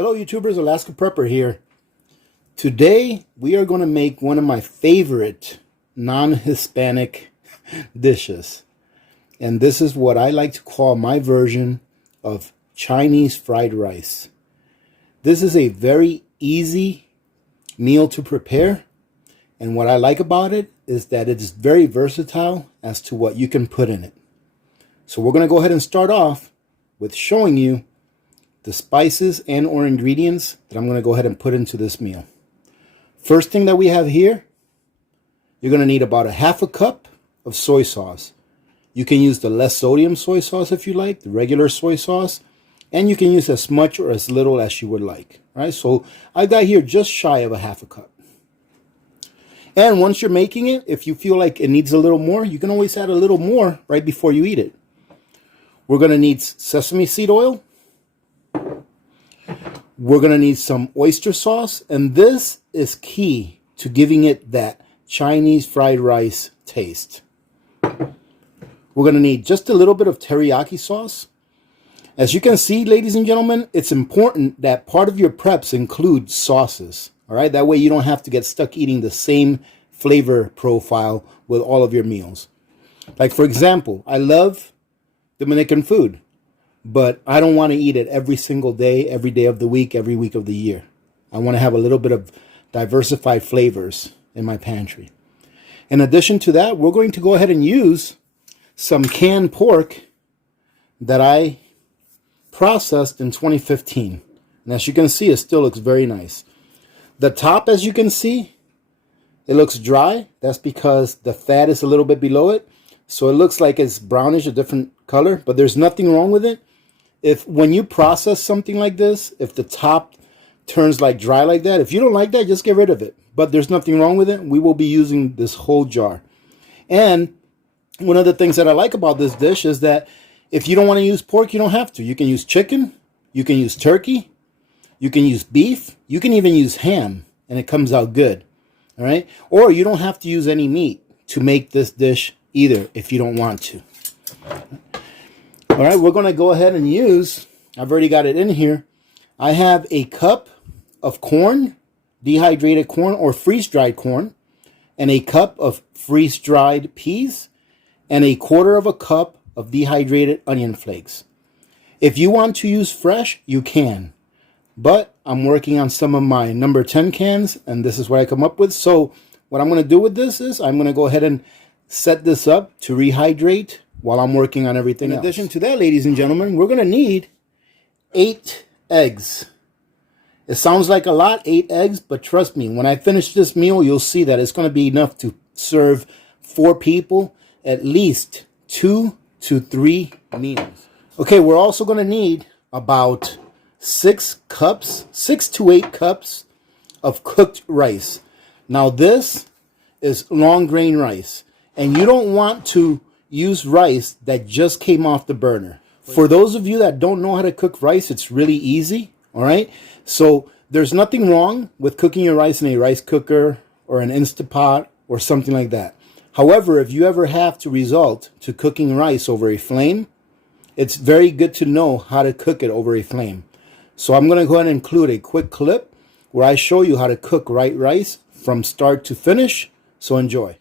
Hello YouTubers, Alaska Prepper here. Today we are going to make one of my favorite non-Hispanic dishes. And this is what I like to call my version of Chinese fried rice. This is a very easy meal to prepare. And what I like about it is that it is very versatile as to what you can put in it. So we're going to go ahead and start off with showing you the spices and or ingredients that I'm going to go ahead and put into this meal. First thing that we have here, you're going to need about a half a cup of soy sauce. You can use the less sodium soy sauce if you like, the regular soy sauce, and you can use as much or as little as you would like. All right, so I got here just shy of a half a cup. And once you're making it, if you feel like it needs a little more, you can always add a little more right before you eat it. We're going to need sesame seed oil. We're going to need some oyster sauce, and this is key to giving it that Chinese fried rice taste. We're going to need just a little bit of teriyaki sauce. As you can see, ladies and gentlemen, it's important that part of your preps include sauces. All right, that way you don't have to get stuck eating the same flavor profile with all of your meals. Like, for example, I love Dominican food, but I don't want to eat it every single day, every day of the week, every week of the year. I want to have a little bit of diversified flavors in my pantry. In addition to that, we're going to go ahead and use some canned pork that I processed in 2015. And as you can see, it still looks very nice. The top, as you can see, it looks dry. That's because the fat is a little bit below it. So it looks like it's brownish, a different color, but there's nothing wrong with it. When you process something like this, if the top turns like dry like that, if you don't like that, just get rid of it. But there's nothing wrong with it. We will be using this whole jar. And one of the things that I like about this dish is that if you don't want to use pork, you don't have to. You can use chicken, you can use turkey, you can use beef, you can even use ham, and it comes out good. All right? Or you don't have to use any meat to make this dish either if you don't want to. All right, we're going to go ahead and use, I've already got it in here. I have a cup of corn, dehydrated corn or freeze-dried corn, and a cup of freeze-dried peas, and a quarter of a cup of dehydrated onion flakes. If you want to use fresh, you can. But I'm working on some of my number 10 cans, and this is what I come up with. So what I'm going to do with this is I'm going to go ahead and set this up to rehydrate while I'm working on everything else. In addition to that, ladies and gentlemen, we're going to need 8 eggs. It sounds like a lot, 8 eggs, but trust me, when I finish this meal, you'll see that it's going to be enough to serve 4 people, at least 2 to 3 meals. Okay, we're also going to need about 6 to 8 cups of cooked rice. Now this is long grain rice, and you don't want to use rice that just came off the burner. For those of you that don't know how to cook rice, it's really easy, all right? So there's nothing wrong with cooking your rice in a rice cooker or an Instapot or something like that. However, if you ever have to resort to cooking rice over a flame, it's very good to know how to cook it over a flame. So I'm going to go ahead and include a quick clip where I show you how to cook rice from start to finish. So enjoy.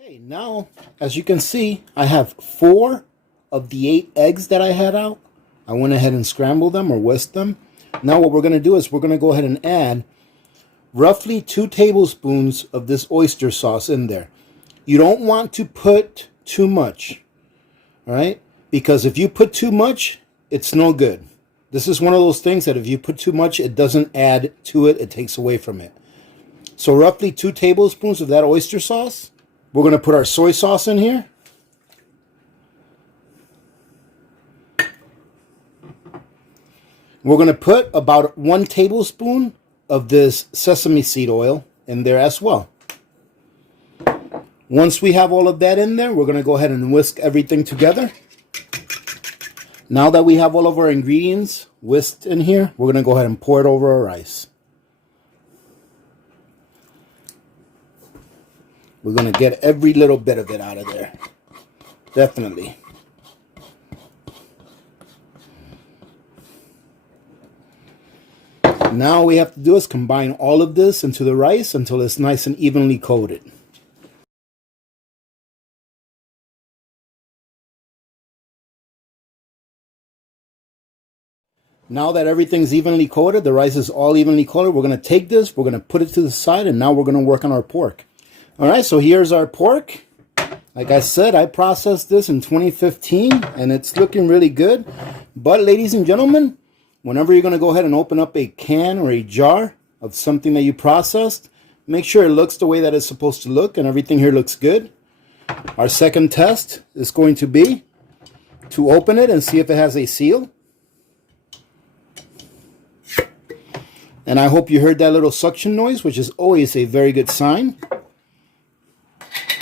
Okay, now, as you can see, I have 4 of the 8 eggs that I had out. I went ahead and scrambled them or whisked them. Now what we're going to do is we're going to go ahead and add roughly 2 tablespoons of this oyster sauce in there. You don't want to put too much, all right? Because if you put too much, it's no good. This is one of those things that if you put too much, it doesn't add to it, it takes away from it. So roughly 2 tablespoons of that oyster sauce. We're going to put our soy sauce in here. We're going to put about 1 tablespoon of this sesame seed oil in there as well. Once we have all of that in there, we're going to go ahead and whisk everything together. Now that we have all of our ingredients whisked in here, we're going to go ahead and pour it over our rice. We're going to get every little bit of it out of there. Definitely. Now all we have to do is combine all of this into the rice until it's nice and evenly coated. Now that everything's evenly coated, the rice is all evenly coated, we're going to take this, we're going to put it to the side, and now we're going to work on our pork. Alright, so here's our pork. Like I said, I processed this in 2015, and it's looking really good. But ladies and gentlemen, whenever you're going to go ahead and open up a can or a jar of something that you processed, make sure it looks the way that it's supposed to look, and everything here looks good. Our second test is going to be to open it and see if it has a seal. And I hope you heard that little suction noise, which is always a very good sign.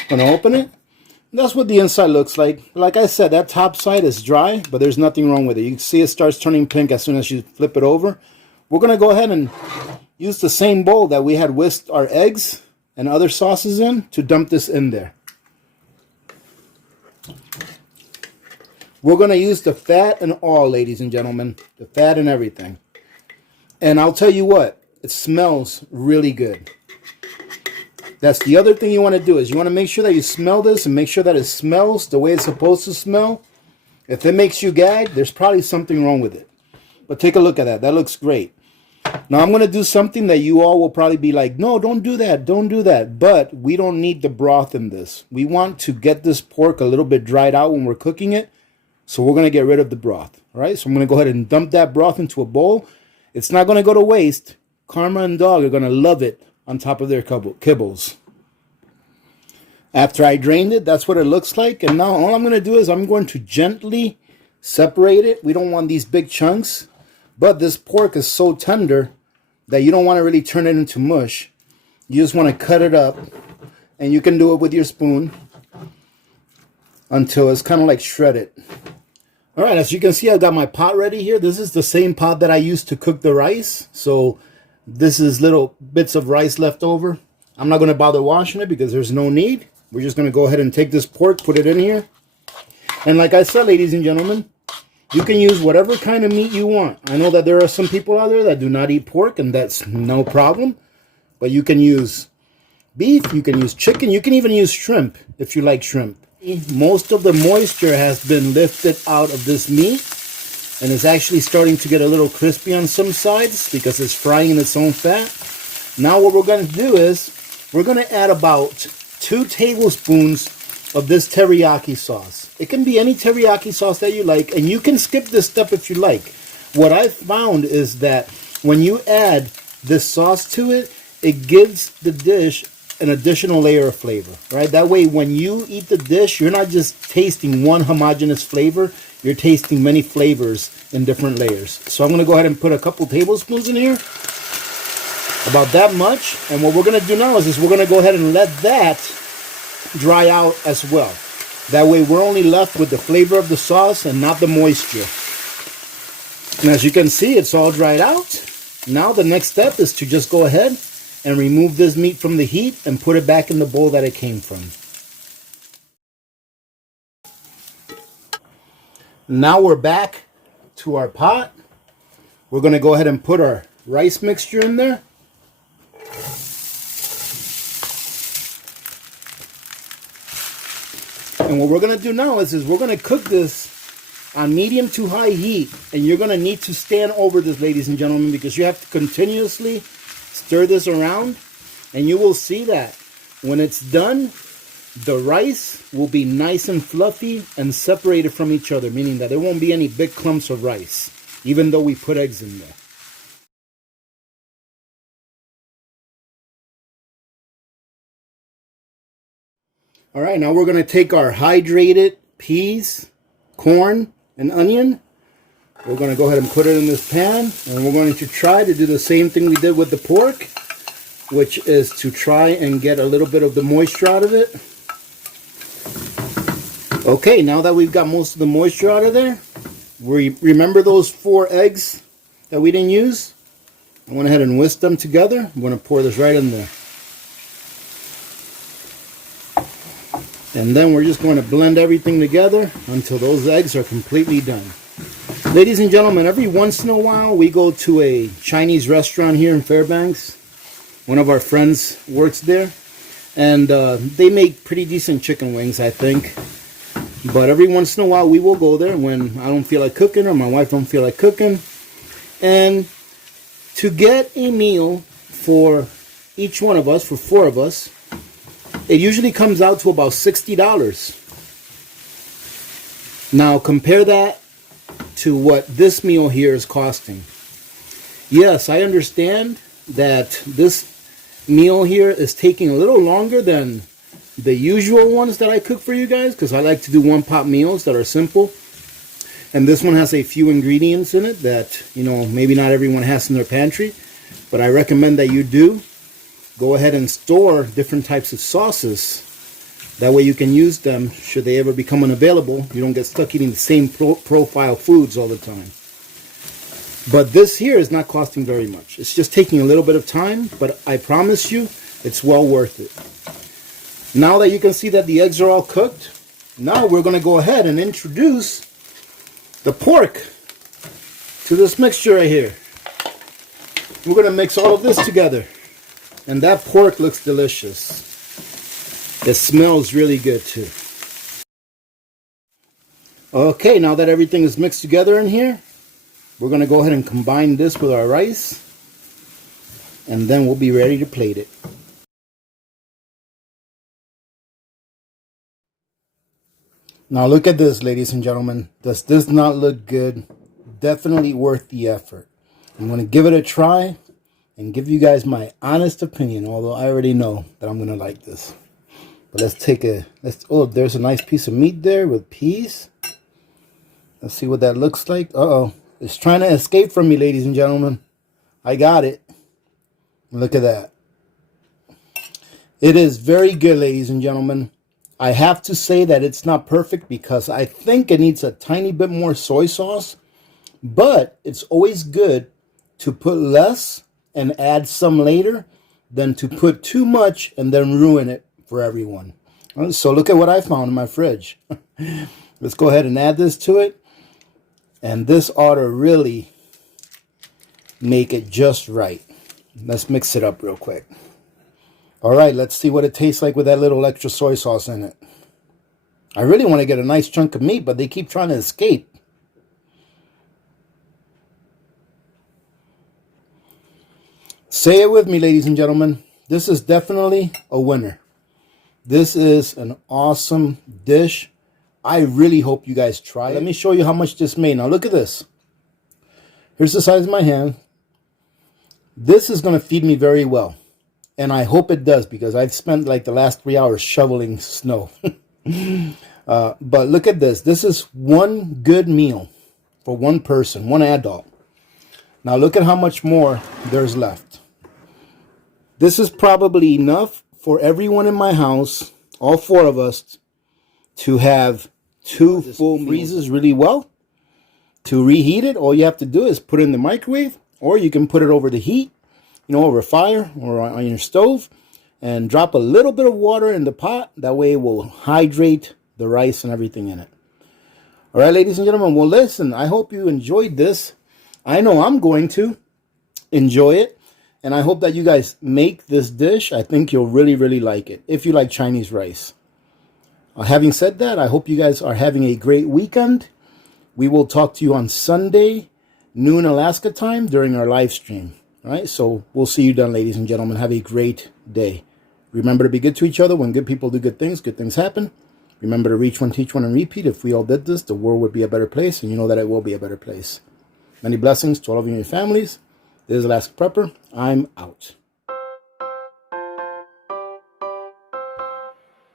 Gonna open it. That's what the inside looks like. Like I said, that top side is dry, but there's nothing wrong with it. You can see it starts turning pink as soon as you flip it over. We're gonna go ahead and use the same bowl that we had whisked our eggs and other sauces in to dump this in there. We're gonna use the fat and all, ladies and gentlemen. The fat and everything. And I'll tell you what, it smells really good. That's the other thing you want to do, is you want to make sure that you smell this and make sure that it smells the way it's supposed to smell. If it makes you gag, there's probably something wrong with it. But take a look at that. That looks great. Now I'm going to do something that you all will probably be like, no, don't do that. Don't do that. But we don't need the broth in this. We want to get this pork a little bit dried out when we're cooking it. So we're going to get rid of the broth. All right. So I'm going to go ahead and dump that broth into a bowl. It's not going to go to waste. Karma and Dog are going to love it on top of their kibbles. After I drained it, that's what it looks like. And now all I'm going to do is I'm going to gently separate it. We don't want these big chunks. But this pork is so tender that you don't want to really turn it into mush. You just want to cut it up. And you can do it with your spoon until it's kind of like shredded. Alright, as you can see, I've got my pot ready here. This is the same pot that I used to cook the rice. So this is little bits of rice left over. I'm not going to bother washing it because there's no need. We're just going to go ahead and take this pork, put it in here. And like I said, ladies and gentlemen, you can use whatever kind of meat you want. I know that there are some people out there that do not eat pork, and that's no problem. But you can use beef, you can use chicken, you can even use shrimp if you like shrimp. Most of the moisture has been lifted out of this meat, and it's actually starting to get a little crispy on some sides because it's frying in its own fat. Now what we're going to do is we're going to add about 2 tablespoons of this teriyaki sauce. It can be any teriyaki sauce that you like, and you can skip this step if you like. What I found is that when you add this sauce to it, it gives the dish an additional layer of flavor, right? That way when you eat the dish, you're not just tasting one homogeneous flavor, you're tasting many flavors in different layers. So I'm going to go ahead and put a couple tablespoons in here, about that much. And what we're going to do now is we're going to go ahead and let that dry out as well. That way we're only left with the flavor of the sauce and not the moisture. And as you can see, it's all dried out. Now the next step is to just go ahead and remove this meat from the heat and put it back in the bowl that it came from. Now we're back to our pot. We're going to go ahead and put our rice mixture in there. And what we're going to do now is we're going to cook this on medium to high heat. And you're going to need to stand over this, ladies and gentlemen, because you have to continuously stir this around. And you will see that when it's done, the rice will be nice and fluffy and separated from each other, meaning that there won't be any big clumps of rice, even though we put eggs in there. All right, now we're going to take our hydrated peas, corn, and onion. We're going to go ahead and put it in this pan, and we're going to try to do the same thing we did with the pork, which is to try and get a little bit of the moisture out of it. Okay, now that we've got most of the moisture out of there, remember those 4 eggs that we didn't use? I went ahead and whisked them together. I'm going to pour this right in there. And then we're just going to blend everything together until those eggs are completely done. Ladies and gentlemen, every once in a while we go to a Chinese restaurant here in Fairbanks. One of our friends works there. And they make pretty decent chicken wings, I think. But every once in a while we will go there when I don't feel like cooking or my wife don't feel like cooking. And to get a meal for each one of us, for 4 of us, it usually comes out to about $60. Now compare that to what this meal here is costing. Yes, I understand that this meal here is taking a little longer than the usual ones that I cook for you guys, because I like to do one-pot meals that are simple. And this one has a few ingredients in it that, you know, maybe not everyone has in their pantry, but I recommend that you do. Go ahead and store different types of sauces. That way you can use them should they ever become unavailable. You don't get stuck eating the same profile foods all the time. But this here is not costing very much. It's just taking a little bit of time, but I promise you, it's well worth it. Now that you can see that the eggs are all cooked, now we're going to go ahead and introduce the pork to this mixture right here. We're going to mix all of this together. And that pork looks delicious. It smells really good too. Okay, now that everything is mixed together in here, we're going to go ahead and combine this with our rice. And then we'll be ready to plate it. Now look at this, ladies and gentlemen. Does this not look good? Definitely worth the effort. I'm going to give it a try and give you guys my honest opinion, although I already know that I'm going to like this. But let's take oh, there's a nice piece of meat there with peas. Let's see what that looks like. Uh-oh. It's trying to escape from me, ladies and gentlemen. I got it. Look at that. It is very good, ladies and gentlemen. I have to say that it's not perfect because I think it needs a tiny bit more soy sauce. But it's always good to put less and add some later than to put too much and then ruin it for everyone. So look at what I found in my fridge. Let's go ahead and add this to it. And this ought to really make it just right. Let's mix it up real quick. All right, let's see what it tastes like with that little extra soy sauce in it. I really want to get a nice chunk of meat, but they keep trying to escape. Say it with me, ladies and gentlemen. This is definitely a winner. This is an awesome dish. I really hope you guys try it. Let me show you how much this made. Now look at this. Here's the size of my hand. This is going to feed me very well. And I hope it does because I've spent like the last 3 hours shoveling snow. But look at this. This is one good meal for one person, one adult. Now look at how much more there's left. This is probably enough for everyone in my house, all 4 of us, to have 2 full meals. Freezes really well. To reheat it, all you have to do is put it in the microwave, or you can put it over the heat, you know, over fire or on your stove, and drop a little bit of water in the pot. That way it will hydrate the rice and everything in it. All right, ladies and gentlemen, well, listen, I hope you enjoyed this. I know I'm going to enjoy it. And I hope that you guys make this dish. I think you'll really, really like it if you like Chinese rice. Having said that, I hope you guys are having a great weekend. We will talk to you on Sunday, noon Alaska time, during our live stream. All right, so we'll see you then, ladies and gentlemen. Have a great day. Remember to be good to each other. When good people do good things happen. Remember to reach one, teach one, and repeat. If we all did this, the world would be a better place, and you know that it will be a better place. Many blessings to all of you and your families. This is Alaska Prepper. I'm out.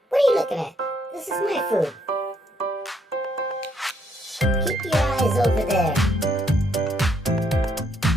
What are you looking at? This is my food. Keep your eyes over there.